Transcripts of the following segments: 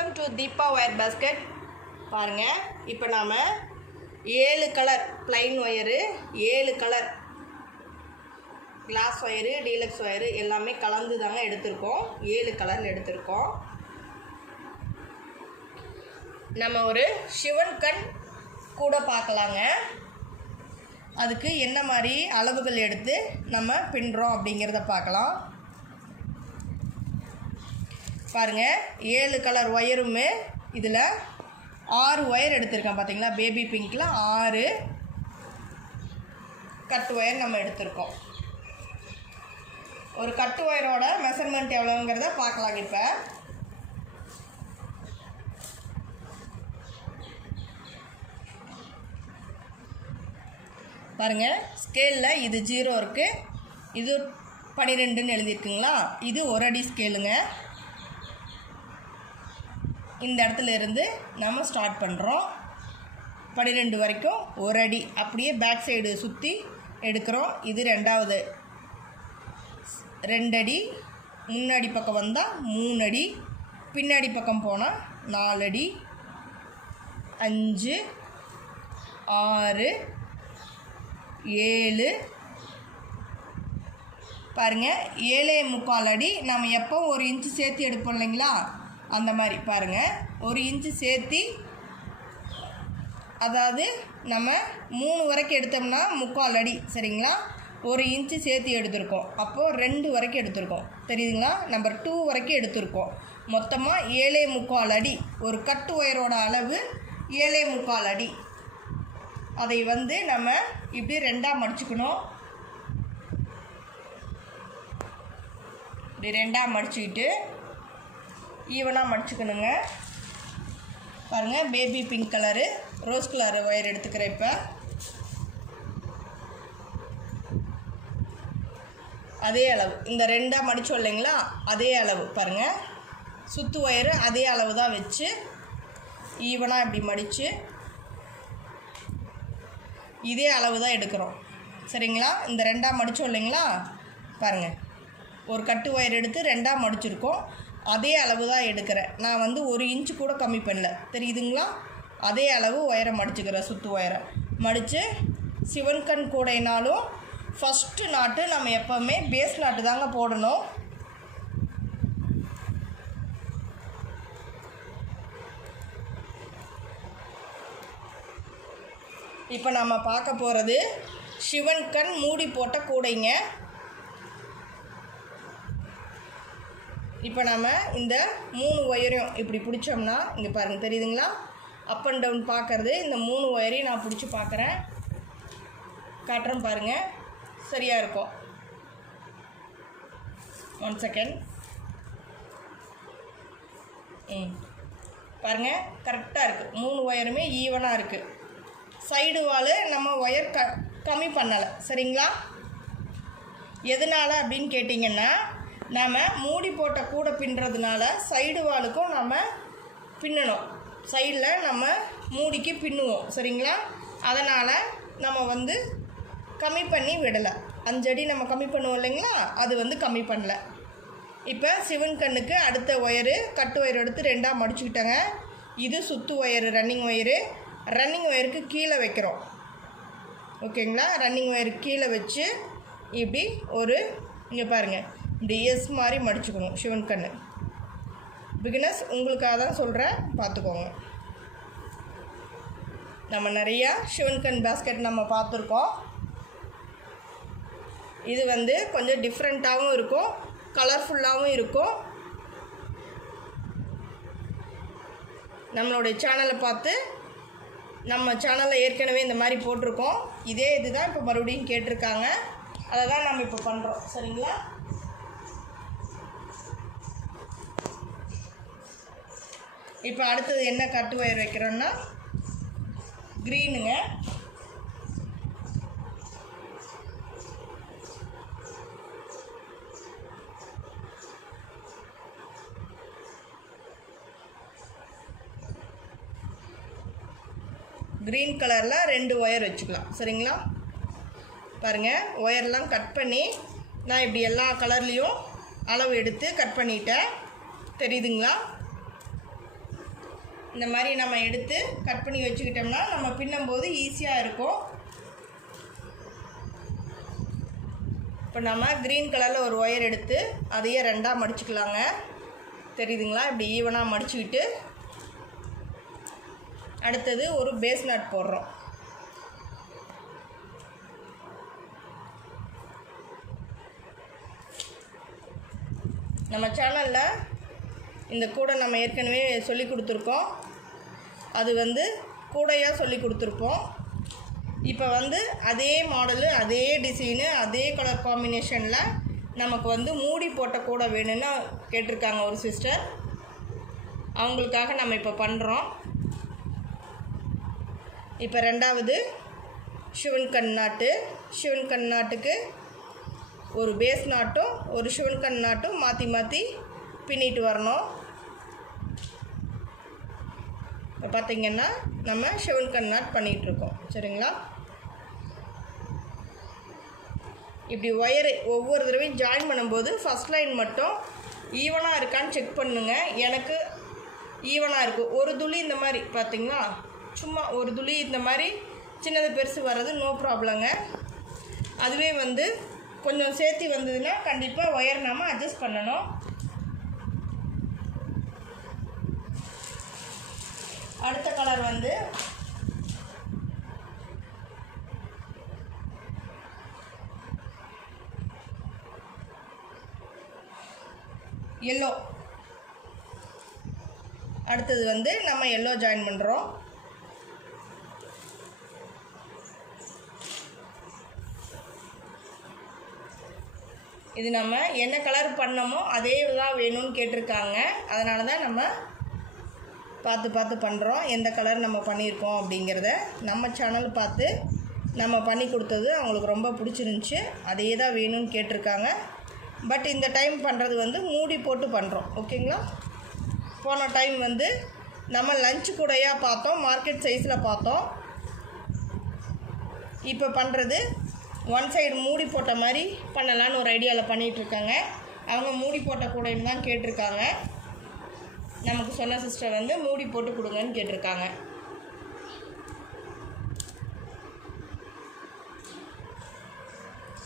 Welcome to Deepa wire basket. பாருங்கள், இப்போ நாம் 7 colour plain wire, 7 colour glass wire, deluxe wire எல்லாமே கலந்து தாங்க எடுத்திருக்கோம். 7 கலரில் எடுத்திருக்கோம். நம்ம ஒரு சிவன் கண் கூட பார்க்கலாங்க. அதுக்கு என்ன மாதிரி அளவுகள் எடுத்து நம்ம பின்னுறோம் அப்படிங்கிறத பார்க்கலாம். பாருங்கள், 7 கலர் ஒயருமே இதில் 6 ஒயர் எடுத்திருக்கேன். பார்த்தீங்களா, பேபி பிங்க்கில் 6 கட் ஒயர் நம்ம எடுத்திருக்கோம். ஒரு கட்டு ஒயரோட மெஷர்மெண்ட் எவ்வளோங்கிறத பார்க்கலாங்க. இப்போ பாருங்கள், ஸ்கேலில் இது 0 இருக்குது, இது 12ன்னு எழுதியிருக்குங்களா. இது 1 அடி ஸ்கேலுங்க. இந்த இடத்துல இருந்து நம்ம ஸ்டார்ட் பண்ணுறோம். 12 வரைக்கும் 1 அடி அப்படியே பேக் சைடு சுற்றி எடுக்கிறோம். இது 2வது 2 அடி, முன்னாடி பக்கம் வந்தால் 3 அடி, பின்னாடி பக்கம் போனால் 4 அடி, 5, 6, 7. பாருங்கள், 7.25 அடி. நம்ம எப்போ 1 இன்ச்சு சேர்த்து எடுப்போம் இல்லைங்களா, அந்த மாதிரி பாருங்கள், 1 இன்ச்சு சேர்த்தி, அதாவது நம்ம 3 வரைக்கும் எடுத்தோம்னா 3/4 அடி சரிங்களா. 1 இன்ச்சு சேர்த்து எடுத்திருக்கோம். அப்போது 2 வரைக்கும் எடுத்திருக்கோம். தெரியுதுங்களா, நம்பர் 2 வரைக்கும் எடுத்திருக்கோம். மொத்தமாக 7.25 அடி. ஒரு கட்டு ஒயரோட அளவு 7.25 அடி. அதை நம்ம இப்படி 2ஆக மடிச்சுக்கணும். இப்படி 2ஆக மடிச்சுக்கிட்டு ஈவனாக மடிச்சுக்கணுங்க. பாருங்கள், baby pink colour, rose colour wire எடுத்துக்கிறேன். இப்போ அதே அளவு, இந்த 2ஆக மடித்தோம் இல்லைங்களா, அதே அளவு பாருங்கள், சுற்று ஒயரு அதே அளவு தான் வச்சு ஈவனாக இப்படி மடித்து இதே அளவு தான் எடுக்கிறோம் சரிங்களா. இந்த 2ஆக மடித்தோம் இல்லைங்களா, பாருங்கள், ஒரு கட்டு ஒயர் எடுத்து 2ஆக மடிச்சிருக்கோம். அதே அளவு தான் எடுக்கிறேன். நான் 1 இன்ச்சு கூட கம்மி பண்ணல. தெரியுதுங்களா, அதே அளவு ஒயரை மடிச்சுக்கிறேன். சுற்று ஒயரை மடித்து சிவன் கண் கூடைனாலும் ஃபஸ்ட்டு நாட்டு நம்ம எப்போவுமே பேஸ் நாட்டு தாங்க போடணும். இப்போ நம்ம பார்க்க போகிறது சிவன் கண் மூடி போட்ட கூடைங்க. இப்போ நம்ம இந்த 3 ஒயரையும் இப்படி பிடிச்சோம்னா, இங்கே பாருங்கள், தெரியுதுங்களா, அப் அண்ட் டவுன் பார்க்குறது. இந்த 3 ஒயரையும் நான் பிடிச்சி பார்க்குறேன், காட்டுறேன் பாருங்கள், சரியாக இருக்கும். 1 செகண்ட். பாருங்கள், கரெக்டாக இருக்குது. 3 ஒயருமே ஈவனாக இருக்குது. சைடு வால் நம்ம ஒயர் கம்மி பண்ணலை சரிங்களா. எதனால் அப்படின்னு கேட்டிங்கன்னா, நாம் மூடி போட்ட கூடை பின்னுறதுனால சைடு வாலுக்கும் நம்ம பின்னணும். சைடில் நம்ம மூடிக்கு பின்னுவோம் சரிங்களா. அதனால் நம்ம கம்மி பண்ணி விடலை. 5 அடி நம்ம கம்மி பண்ணுவோம் இல்லைங்களா, அது கம்மி பண்ணலை. இப்போ சிவன் கண்ணுக்கு அடுத்த ஒயரு, கட்டு ஒயர் எடுத்து 2ஆக மடிச்சுக்கிட்டேங்க. இது சுற்று ஒயரு, ரன்னிங் ஒயரு. ரன்னிங் ஒயருக்கு கீழே வைக்கிறோம் ஓகேங்களா. ரன்னிங் ஒயருக்கு கீழே வச்சு இப்படி இங்கே பாருங்கள், இப்படி எஸ் மாதிரி மடிச்சுக்கணும். சிவன் கண்ணு பிகினர்ஸ் உங்களுக்காக தான் சொல்கிறேன், பார்த்துக்கோங்க. நம்ம நிறையா சிவன் கண் பாஸ்கெட் நம்ம பார்த்துருக்கோம். இது கொஞ்சம் டிஃப்ரெண்ட்டாகவும் இருக்கும், கலர்ஃபுல்லாகவும் இருக்கும். நம்மளுடைய சேனலை பார்த்து, நம்ம சேனலில் ஏற்கனவே இந்த மாதிரி போட்டிருக்கோம். இதே இதுதான் இப்போ மறுபடியும் கேட்டிருக்காங்க, அதை தான் நம்ம இப்போ பண்ணுறோம் சரிங்களா. இப்போ அடுத்தது என்ன கட்டு ஒயர் வைக்கிறோன்னா, க்ரீனுங்க. க்ரீன் கலரில் 2 ஒயர் வச்சுக்கலாம் சரிங்களா. பாருங்கள், ஒயர்லாம் கட் பண்ணி நான் இப்படி எல்லா கலர்லேயும் அளவு எடுத்து கட் பண்ணிட்டேன். தெரியுதுங்களா? இந்த மாதிரி நம்ம எடுத்து கட் பண்ணி வச்சுக்கிட்டோம்னா நம்ம பின்னும்போது ஈஸியாக இருக்கும். இப்போ நம்ம க்ரீன் கலரில் ஒரு ஒயர் எடுத்து அதையே ரெண்டாக மடிச்சுக்கலாங்க. தெரியுதுங்களா? இப்படி ஈவனாக மடிச்சுக்கிட்டு அடுத்தது ஒரு பேஸ் நாட் போடுறோம். நம்ம சேனலில் இந்த கூடை நம்ம ஏற்கனவே சொல்லி கொடுத்துருக்கோம். அது வந்து கூடையாக சொல்லி கொடுத்துருப்போம். இப்போ வந்து அதே மாடலு, அதே டிசைனு, அதே கலர் காம்பினேஷனில் நமக்கு வந்து மூடி போட்ட கூடை வேணும்னு கேட்டிருக்காங்க ஒரு சிஸ்டர். அவங்களுக்காக நம்ம இப்போ பண்ணுறோம். இப்போ ரெண்டாவது ஷிவன் கண் நாட்டு. ஷிவன் கண் நாட்டுக்கு ஒரு பேஸ் நாட்டும் ஒரு ஷிவன் கண் நாட்டும் மாற்றி மாற்றி பின்னிட்டு வரணும். இப்போ பார்த்திங்கன்னா நம்ம ஷிவன் கண் நாட் பண்ணிகிட்ருக்கோம். சரிங்களா? இப்படி ஒயரு ஒவ்வொரு தடவையும் ஜாயின் பண்ணும்போது ஃபஸ்ட் லைன் மட்டும் ஈவனாக இருக்கான்னு செக் பண்ணுங்க. எனக்கு ஈவனாக இருக்கும். ஒரு துளி இந்த மாதிரி பார்த்திங்களா, சும்மா ஒரு துளி இந்த மாதிரி சின்னது பெருசு வர்றது நோ ப்ராப்ளங்க. அதுவே வந்து கொஞ்சம் சேர்த்து வந்ததுன்னா கண்டிப்பாக ஒயர் நாம் அட்ஜஸ்ட் பண்ணணும். அடுத்த கலர் வந்து எல்லோ. அடுத்தது வந்து நம்ம எல்லோ ஜாயின் பண்ணுறோம். இது நம்ம என்ன கலர் பண்ணோமோ அதே தான் வேணும்னு கேட்டிருக்காங்க. அதனால தான் நம்ம பார்த்து பார்த்து பண்ணுறோம். எந்த கலர் நம்ம பண்ணியிருக்கோம் அப்படிங்கிறத நம்ம சேனல் பார்த்து நம்ம பண்ணி கொடுத்தது அவங்களுக்கு ரொம்ப பிடிச்சிருந்துச்சி. அதே தான் வேணும்னு கேட்டிருக்காங்க. பட் இந்த டைம் பண்ணுறது வந்து மூடி போட்டு பண்ணுறோம். ஓகேங்களா? போன டைம் வந்து நம்ம லஞ்ச் கூடையாக பார்த்தோம், மார்க்கெட் சைஸில் பார்த்தோம். இப்போ பண்ணுறது ஒன் சைடு மூடி போட்ட மாதிரி பண்ணலான்னு ஒரு ஐடியாவில் பண்ணிகிட்ருக்காங்க. அவங்க மூடி போட்ட கூடைன்னு தான் கேட்டிருக்காங்க. நமக்கு சொன்ன சிஸ்டர் வந்து மூடி போட்டு கொடுங்கன்னு கேட்டிருக்காங்க.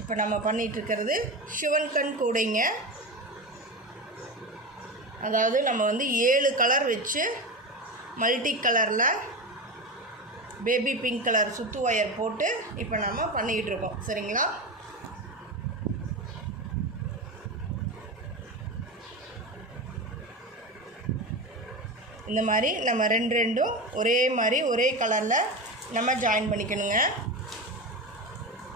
இப்போ நம்ம பண்ணிகிட்ருக்கிறது ஷிவன் கண் கூடைங்க. அதாவது நம்ம வந்து 7 கலர் வச்சு மல்டி கலரில் பேபி பிங்க் கலர் சுத்து ஒயர் போட்டு இப்போ நம்ம பண்ணிக்கிட்டு இருக்கோம். சரிங்களா? இந்த மாதிரி நம்ம ரெண்டும் ஒரே மாதிரி ஒரே கலரில் நம்ம ஜாயின் பண்ணிக்கணுங்க.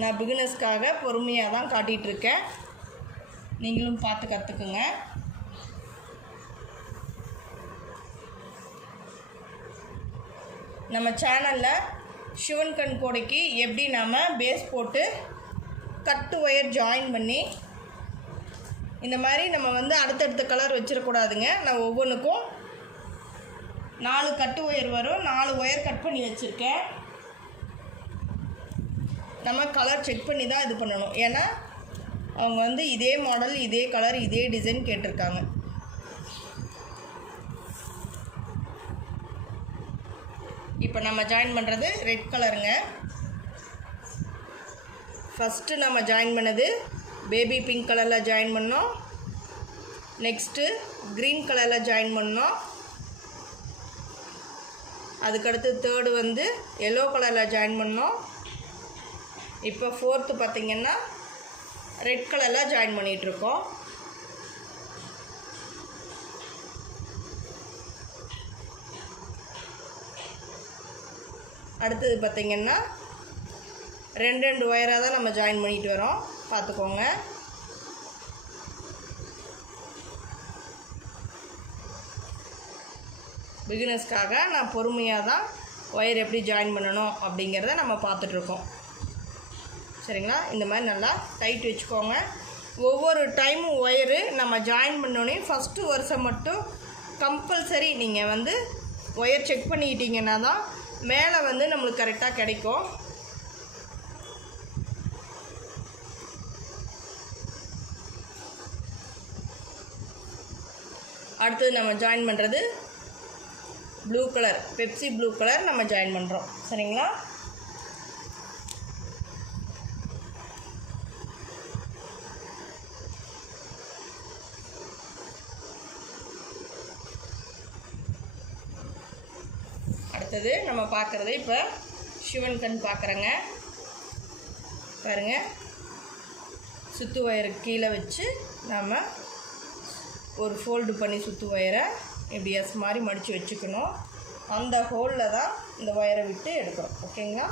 நான் பிகினர்ஸ்க்காக பொறுமையாக தான் காட்டிகிட்ருக்கேன். நீங்களும் பார்த்து கற்றுக்குங்க. நம்ம சேனலில் ஷிவன் கண் கூடைக்கு எப்படி நம்ம பேஸ் போட்டு கட்டு ஒயர் ஜாயின் பண்ணி இந்த மாதிரி நம்ம வந்து அடுத்தடுத்த கலர் வச்சிடக்கூடாதுங்க. நான் ஒவ்வொன்றுக்கும் 4 கட்டு ஒயர் வரும். 4 ஒயர் கட் பண்ணி வச்சுருக்கேன். நம்ம கலர் செக் பண்ணி தான் இது பண்ணணும். ஏன்னா அவங்க வந்து இதே மாடல், இதே கலர், இதே டிசைன் கேட்டிருக்காங்க. இப்போ நம்ம ஜாயின் பண்ணுறது ரெட் கலருங்க. ஃபஸ்ட்டு நம்ம ஜாயின் பண்ணது பேபி பிங்க் கலரில் ஜாயின் பண்ணோம். நெக்ஸ்ட்டு க்ரீன் கலரில் ஜாயின் பண்ணோம். அதுக்கடுத்து தேர்டு வந்து எல்லோ கலரில் ஜாயின் பண்ணோம். இப்போ ஃபோர்த்து பார்த்திங்கன்னா ரெட் கலரில் ஜாயின் பண்ணிகிட்ருக்கோம். அடுத்தது பார்த்திங்கன்னா 2 ஒயராக தான் நம்ம ஜாயின் பண்ணிட்டு வரோம். பார்த்துக்கோங்க. பிகினர்ஸ்க்காக நான் பொறுமையாக தான் ஒயர் எப்படி ஜாயின் பண்ணணும் அப்படிங்கிறத நம்ம பார்த்துட்ருக்கோம். சரிங்களா? இந்த மாதிரி நல்லா டைட் வச்சுக்கோங்க. ஒவ்வொரு டைமும் ஒயரு நம்ம ஜாயின் பண்ணோன்னே ஃபஸ்ட்டு வருஷம் மட்டும் கம்பல்சரி நீங்கள் வந்து ஒயர் செக் பண்ணிக்கிட்டிங்கன்னா தான் மேலே வந்து நம்மளுக்கு கரெக்டாக கிடைக்கும். அடுத்தது நம்ம ஜாயின் பண்ணுறது blue colour, Pepsi blue colour நம்ம ஜாயின் பண்ணுறோம். சரிங்களா? அடுத்தது நம்ம பார்க்குறது இப்போ சிவன் கண் பார்க்குறேங்க. பாருங்கள், சுற்று ஒயருக்கு கீழே வச்சு நம்ம ஒரு ஃபோல்டு பண்ணி சுற்று ஒயரை இப்படி எஸ் மாதிரி மடித்து வச்சுக்கணும். அந்த ஹோலில் தான் இந்த ஒயரை விட்டு எடுக்கிறோம். ஓகேங்களா?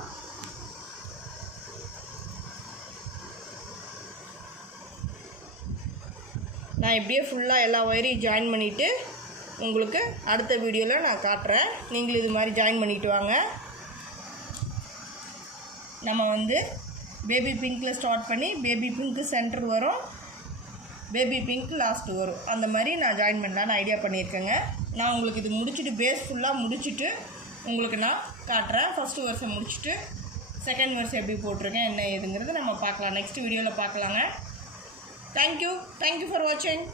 நான் இப்படியே ஃபுல்லாக எல்லா ஒயரையும் ஜாயின் பண்ணிவிட்டு உங்களுக்கு அடுத்த வீடியோவில் நான் காட்டுறேன். நீங்களும் இது மாதிரி ஜாயின் பண்ணிவிட்டு வாங்க. நம்ம வந்து பேபி பிங்க்கில் ஸ்டார்ட் பண்ணி பேபி பிங்க்கு சென்டர் வரும், பேபி பிங்க் லாஸ்ட்டு வரும். அந்த மாதிரி நான் ஜாயின் பண்ணலான்னு ஐடியா பண்ணியிருக்கேங்க. நான் உங்களுக்கு இது முடிச்சுட்டு பேஸ் ஃபுல்லாக முடிச்சுட்டு உங்களுக்கு நான் காட்டுறேன். ஃபஸ்ட்டு வருஷம் முடிச்சுட்டு செகண்ட் வருஷம் எப்படி போட்டிருக்கேன் என்ன ஏதுங்கிறது நம்ம பார்க்கலாம். நெக்ஸ்ட் வீடியோவில் பார்க்கலாங்க. தேங்க்யூ ஃபார் வாட்சிங்.